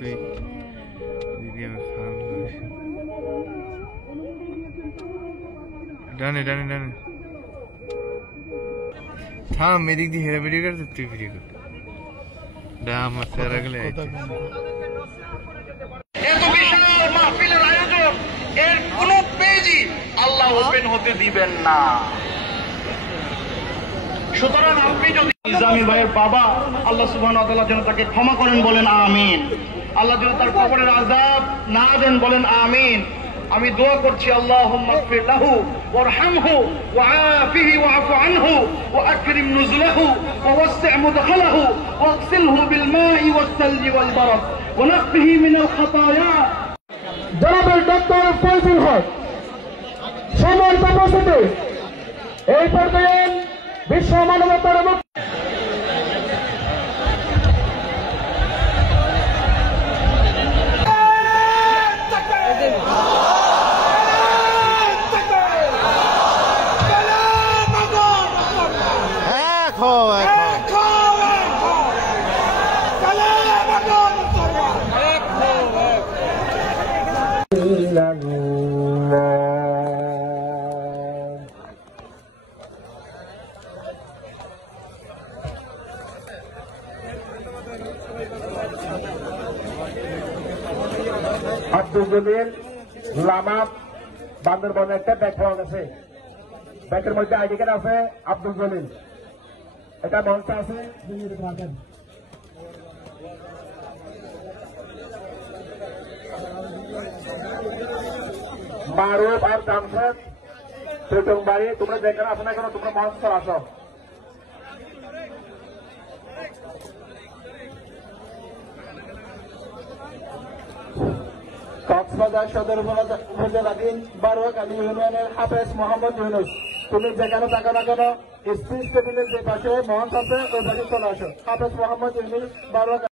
তুই ডানে ডানে ডানে থাম এদিক দিয়ে হেরা ভিডিও করতে তুই ভিডিও কর ডাম সেরা গেলে এত বিশাল মাহফিলের আয়োজন এর কোন পেজই আল্লাহ ওপেন হতে দিবেন না। সুতরাং আপনি যদি ইসলামী ভাইয়ের বাবা আল্লাহ সুবহানাহু ওয়া তাআলা যেন তাকে ক্ষমা করেন বলেন আমিন। আল্লাহ যেন তার কবরের আযাব না দেন বলেন আমিন। আমি দোয়া করছি আল্লাহুম্মা গফির লাহু ওয়ারহামহু ওয়াআফিহি ওয়াআফু আনহু ওয়াকরিম নুজুলাহু ওয়াওসি' মুদখালাহু ওয়াগসিলহু বিল মাই ওয়াস-সালজি ওয়াল বারাদ ওয়ানাক্কিহি মিনাল খাতায়া। জনাব ডক্টর ফয়জুল হক সম্মানিত উপস্থিতি, এই পর্যায়ে বিশ্ব মানবতার আব্দুল জলিল লামা বান্দরবনে একটা ব্যাগ পাওয়া গেছে। ব্যাগের মধ্যে আইডি কার্ড আছে আব্দুল জলিল, এটা মঞ্চে আছে মারুফ আর জামশেদ চৌটংবাড়ি। তোমরা যেখানে আসো না কেন তোমরা মঞ্চ আসো। কক্সবাজার সদর উপজেলাধীন বারোয়াখালী ইউনিয়নের হাফেজ মোহাম্মদ ইউনুস, তুমি যেখানে থাকো না কেন স্পিচ টেবিলের যে পাশে মঞ্চ আছে ওই পাশে চলে আসো। হাফেজ মোহাম্মদ ইউনুস, বারোয়াখালী।